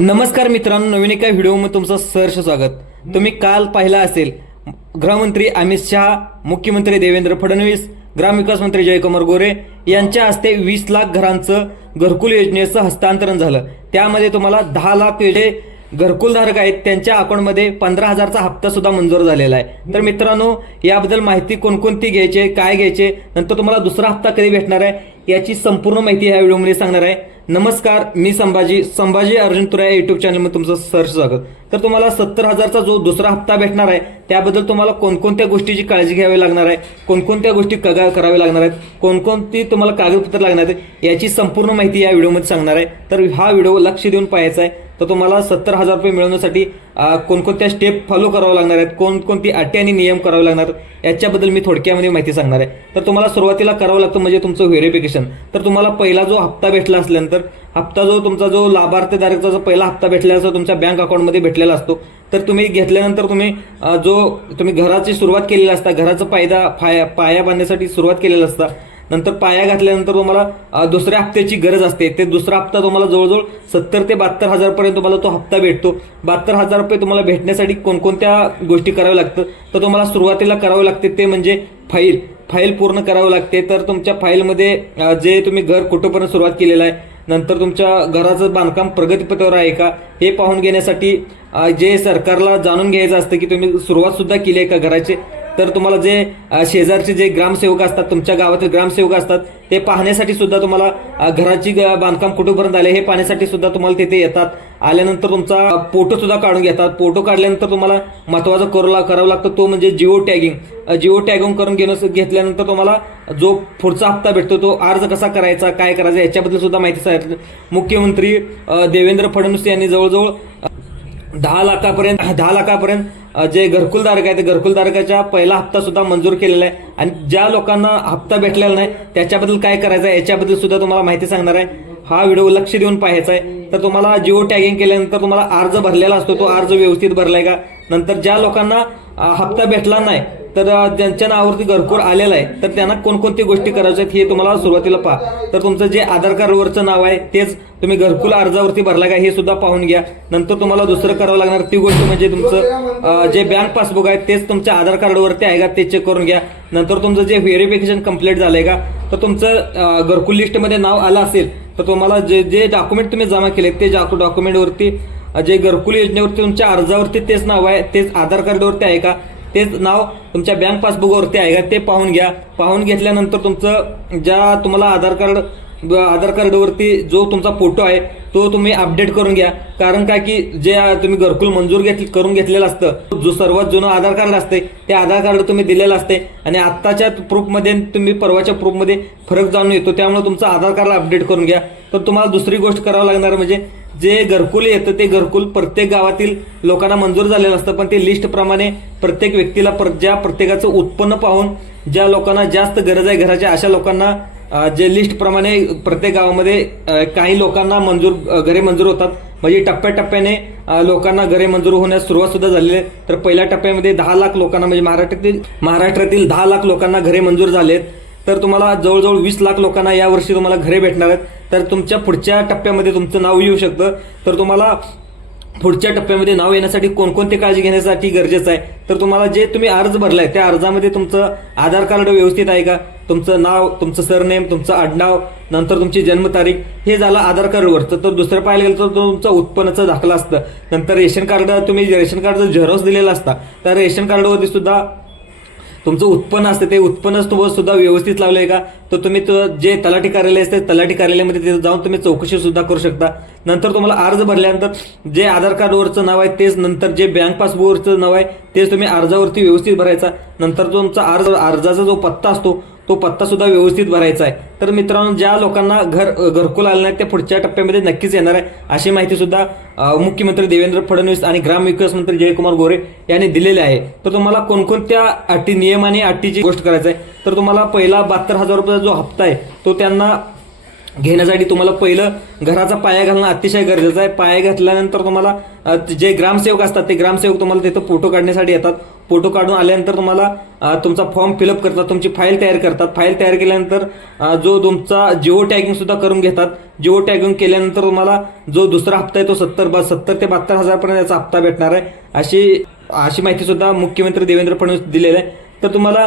नमस्कार मित्रांनो नवीन एका व्हिडिओमध्ये तुमचं सहर्ष स्वागत. तुम्ही काल पाहिला असेल गृहमंत्री अमित शहा मुख्यमंत्री देवेंद्र फडणवीस ग्रामविकास मंत्री जयकुमार गोरे यांच्या हस्ते वीस लाख घरांचं घरकुल योजनेचं हस्तांतरण झालं. त्यामध्ये तुम्हाला दहा लाख जे घरकुलधारक आहेत त्यांच्या अकाउंटमध्ये पंधरा हजारचा हप्ता सुद्धा मंजूर झालेला आहे. तर मित्रांनो याबद्दल माहिती कोणकोणती घ्यायची आहे, काय घ्यायचे नंतर तुम्हाला दुसरा हप्ता कधी भेटणार आहे याची संपूर्ण माहिती ह्या व्हिडिओमध्ये सांगणार आहे. नमस्कार मी संभाजी संभाजी अर्जुन तुरा या युट्यूब चॅनलमध्ये तुमचं सहर्ष स्वागत. तर तुम्हाला सत्तर हजारचा जो दुसरा हप्ता भेटणार आहे त्याबद्दल तुम्हाला कोणकोणत्या गोष्टीची काळजी घ्यावी लागणार आहे कोणकोणत्या गोष्टी कगा कराव्या लागणार आहेत कोणकोणती तुम्हाला कागदपत्र लागणार आहेत याची संपूर्ण माहिती या व्हिडिओमध्ये सांगणार आहे. तर हा व्हिडिओ लक्ष देऊन पाहायचा आहे. तर तुम्हाला सत्तर हजार रुपये मिळवण्यासाठी कोणकोणत्या स्टेप फॉलो करावं लागणार आहेत कोणकोणती अटी आणि नियम करावे लागणार याच्याबद्दल मी थोडक्यामध्ये माहिती सांगणार आहे. तर तुम्हाला सुरुवातीला करावं लागतं म्हणजे तुमचं व्हेरिफिकेशन तर तुम्हाला पहिला जो हप्ता भेटला असल्यानंतर हप्ता जो तुमचा जो लाभार्थीधारकचा जो पहिला हप्ता भेटलेला असतो तुमच्या बँक अकाउंटमध्ये भेटलेला असतो तर तुम्ही घेतल्यानंतर तुम्ही जो तुम्ही घराची सुरुवात केलेली असता घराचा पायदा पाया पाया बांधण्यासाठी सुरुवात केलेला असता नंतर पाया घातल्यानंतर तुम्हाला दुसऱ्या हप्त्याची गरज असते. ते दुसरा हप्ता तुम्हाला जवळजवळ सत्तर ते बहात्तर हजारपर्यंत तुम्हाला तो हप्ता भेटतो. बहात्तर हजार रुपये तुम्हाला भेटण्यासाठी कोणकोणत्या गोष्टी कराव्या लागतं? तर तुम्हाला सुरुवातीला करावं लागते ते म्हणजे फाईल. फाईल पूर्ण करावं लागते. तर तुमच्या फाईलमध्ये जे तुम्ही घर कुठंपर्यंत सुरुवात केलेलं आहे नंतर तुमच्या घराचं बांधकाम प्रगतीपथावर आहे का हे पाहून घेण्यासाठी जे सरकारला जाणून घ्यायचं असतं की तुम्ही सुरुवातसुद्धा केली आहे का घराचे? तर तुम्हाला जे शेजारचे जे ग्रामसेवक असतात तुमच्या गावातील ग्रामसेवक असतात ते पाहण्यासाठी सुद्धा तुम्हाला घराची बांधकाम कुठेपर्यंत आले हे पाहण्यासाठी सुद्धा तुम्हाला तिथे येतात. आल्यानंतर तुमचा फोटो सुद्धा काढून घेतात. फोटो काढल्यानंतर तुम्हाला महत्वाचं करू करावं लागतं तो म्हणजे जिओ टॅगिंग. जिओ टॅगिंग करून घेणं घेतल्यानंतर तुम्हाला जो पुढचा हप्ता भेटतो तो अर्ज कसा करायचा काय करायचा याच्याबद्दल सुद्धा माहिती सांगितली. मुख्यमंत्री देवेंद्र फडणवीस यांनी जवळजवळ दहा लाखापर्यंत दहा लाखापर्यंत जे घरकुलधारक आहे ते घरकुलधारकाच्या पहिला हप्ता सुद्धा मंजूर केलेला आहे. आणि ज्या लोकांना हप्ता भेटलेला नाही त्याच्याबद्दल काय करायचं आहे याच्याबद्दल सुद्धा तुम्हाला माहिती सांगणार आहे. हा व्हिडिओ लक्ष देऊन पाहायचा आहे. तर तुम्हाला जिओ टॅगिंग केल्यानंतर तुम्हाला अर्ज भरलेला असतो तो अर्ज व्यवस्थित भरलाय का? नंतर ज्या लोकांना हप्ता भेटला नाही तर ज्यांच्या नावावरती घरकुल आलेला आहे तर त्यांना कोणकोणती गोष्टी करायच्या आहेत हे तुम्हाला सुरुवातीला पहा. तर तुमचं जे आधार कार्डवरचं नाव आहे तेच तुम्ही घरकुल अर्जावरती भरला का हे सुद्धा पाहून घ्या. नंतर तुम्हाला दुसरं करावं लागणार ती गोष्ट म्हणजे तुमचं जे बँक पासबुक आहे तेच तुमच्या आधार कार्डवरती आहे का ते चेक करून घ्या. नंतर तुमचं जे व्हेरिफिकेशन कंप्लीट झालंय का तर तुमचं घरकुल लिस्टमध्ये नाव आलं असेल तर तुम्हाला जे जे डॉक्युमेंट तुम्ही जमा केले ते डॉक्युमेंटवरती जे घरकुल योजनेवरती तुमच्या अर्जावरती तेच नाव आहे तेच आधार कार्डवरती आहे का? तेच नाव तुमच्या बँक पासबुकवरती आहे का? ते पाहून घ्या. पाहून घेतल्यानंतर तुमचं ज्या तुम्हाला आधार कार्ड आधार कार्डवरती जो तुमचा फोटो आहे तो तुम्ही अपडेट करून घ्या. कारण काय की जे तुम्ही घरकुल मंजूर घेत करून घेतलेलं असतं जो सर्वात जुनं आधार कार्ड असते ते आधार कार्ड तुम्ही दिलेलं असते आणि आत्ताच्या प्रूफमध्ये तुम्ही परवाच्या प्रूफमध्ये फरक जाणून येतो. त्यामुळे तुमचं आधार कार्ड अपडेट करून घ्या. तर तुम्हाला दुसरी गोष्ट करावं लागणार म्हणजे जे घरकुल येतं ते घरकुल प्रत्येक गावातील लोकांना मंजूर झालेलं असतं. पण ते लिस्टप्रमाणे प्रत्येक व्यक्तीला प्र- ज्या प्रत्येकाचं उत्पन्न पाहून ज्या लोकांना जास्त गरज आहे घराच्या अशा लोकांना जे लिस्टप्रमाणे प्रत्येक गावामध्ये काही लोकांना मंजूर घरे मंजूर होतात. म्हणजे टप्प्याटप्प्याने लोकांना घरे मंजूर होण्यास सुरुवात सुद्धा झालेली आहे. तर पहिल्या टप्प्यामध्ये दहा लाख लोकांना म्हणजे महाराष्ट्रातील महाराष्ट्रातील दहा लाख लोकांना घरे मंजूर झाले आहेत. तर तुम्हाला जवळजवळ वीस लाख लोकांना यावर्षी तुम्हाला घरे भेटणार आहेत. तर तुमच्या पुढच्या टप्प्यामध्ये तुमचं नाव येऊ शकतं. तर तुम्हाला पुढच्या टप्प्यामध्ये नाव येण्यासाठी कोणकोणती काळजी घेण्यासाठी गरजेचं आहे? तर तुम्हाला जे तुम्ही अर्ज भरलाय त्या अर्जामध्ये तुमचं आधार कार्ड व्यवस्थित आहे का? तुमचं नाव तुमचं सरनेम तुमचं आडनाव नंतर तुमची जन्मतारीख हे झालं आधार कार्डवरचं. तर दुसरं पाहायला गेलं तर तुमचं उत्पन्नाचं दाखला असतं. नंतर रेशन कार्ड तुम्ही रेशन कार्डचं झेरॉक्स दिलेलं असता. तर रेशन कार्डवरती सुद्धा तुमचं उत्पन्न असतं. ते उत्पन्न तुम्हाला सुद्धा व्यवस्थित आहे का? तर तुम्ही तो जे तलाठी कार्यालय असते तलाठी कार्यालयामध्ये तिथे जाऊन तुम्ही चौकशी सुद्धा करू शकता. नंतर तुम्हाला अर्ज भरल्यानंतर जे आधार कार्डवरचं नाव आहे तेच नंतर जे बँक पासबुकवरचं नाव आहे तेच तुम्ही अर्जावरती व्यवस्थित भरायचा. नंतर तुमचा अर्ज अर्जाचा जो पत्ता असतो तो पत्ता सुद्धा व्यवस्थित भरायचा आहे. तर मित्रांनो ज्या लोकांना घर घरकुल आले नाही त्या पुढच्या टप्प्यामध्ये नक्कीच येणार आहे. अशी माहिती सुद्धा मुख्यमंत्री देवेंद्र फडणवीस आणि ग्रामविकास मंत्री जयकुमार गोरे यांनी दिलेले आहे. तर तुम्हाला कोणकोणत्या अटी नियम आणि अटीची गोष्ट करायचं आहे? तर तुम्हाला पहिला बहात्तर हजार रुपये जो हप्ता आहे तो त्यांना घेण्यासाठी तुम्हाला पहिलं घराचा पाया घालणं अतिशय गरजेचं आहे. पाया घातल्यानंतर तुम्हाला जे ग्रामसेवक असतात ते ग्रामसेवक तुम्हाला तिथं फोटो काढण्यासाठी येतात. फोटो काढून आल्यानंतर तुम्हाला तुमचा फॉर्म फिलअप करतात तुमची फाईल तयार करतात. फाईल तयार केल्यानंतर जो तुमचा जिओ टॅगिंगसुद्धा करून घेतात. जिओ टॅगिंग केल्यानंतर तुम्हाला जो दुसरा हप्ता आहे तो सत्तर बा सत्तर ते बहात्तर हजारपर्यंत याचा हप्ता भेटणार आहे. अशी अशी माहितीसुद्धा मुख्यमंत्री देवेंद्र फडणवीस दिलेली आहे. तर तुम्हाला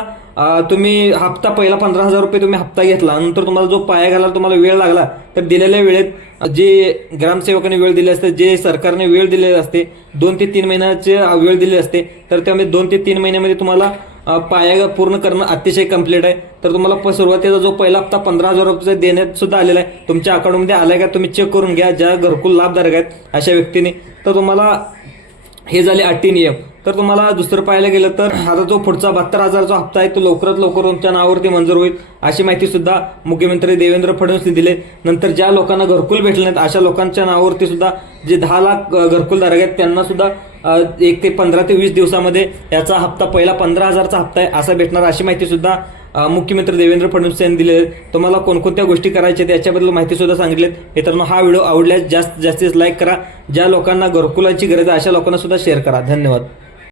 तुम्ही हप्ता पहिला पंधरा हजार रुपये तुम्ही हप्ता घेतला नंतर तुम्हाला जो पाया घालायला तुम्हाला वेळ लागला तर दिलेल्या वेळेत जे ग्रामसेवकाने वेळ दिली असते जे सरकारने वेळ दिलेली असते दोन ते तीन महिन्याचे वेळ दिली असते तर त्यामध्ये दोन ते तीन महिन्यामध्ये तुम्हाला पाया पूर्ण करणं अतिशय कंप्लीट आहे. तर तुम्हाला प- सुरुवातीचा जो पहिला हप्ता पंधरा हजार रुपये देण्यात सुद्धा आलेला आहे. तुमच्या अकाउंटमध्ये आलाय का तुम्ही चेक करून घ्या. ज्या घरकुल लाभधारक आहेत अशा व्यक्तीने तर तुम्हाला हे झाले अटी नियम. तर तुम्हाला दुसरं पाहायला गेलं तर आता जो पुढचा बहात्तर हजारचा हप्ता आहे तो लवकरात लवकर तुमच्या नावावरती मंजूर होईल. अशी माहिती सुद्धा मुख्यमंत्री देवेंद्र फडणवीस दिले. नंतर ज्या लोकांना घरकुल भेटले नाहीत अशा लोकांच्या नावावरती सुद्धा जे दहा लाख अ, घरकुलधारक आहेत त्यांना सुद्धा एक ते पंधरा ते वीस दिवसामध्ये याचा हप्ता पहिला पंधरा हजारचा हप्ता आहे असा भेटणार अशी माहिती सुद्धा मुख्यमंत्री देवेंद्र फडणवीस यांनी दिले. तुम्हाला कोणकोणत्या गोष्टी करायच्या त्याच्याबद्दल याच्याबद्दल माहिती सुद्धा सांगितलीत. मित्रांनो हा व्हिडिओ आवडल्यास जास्त जास्तीत लाईक करा. ज्या लोकांना घरकुलाची गरज आहे अशा लोकांना सुद्धा शेअर करा. धन्यवाद.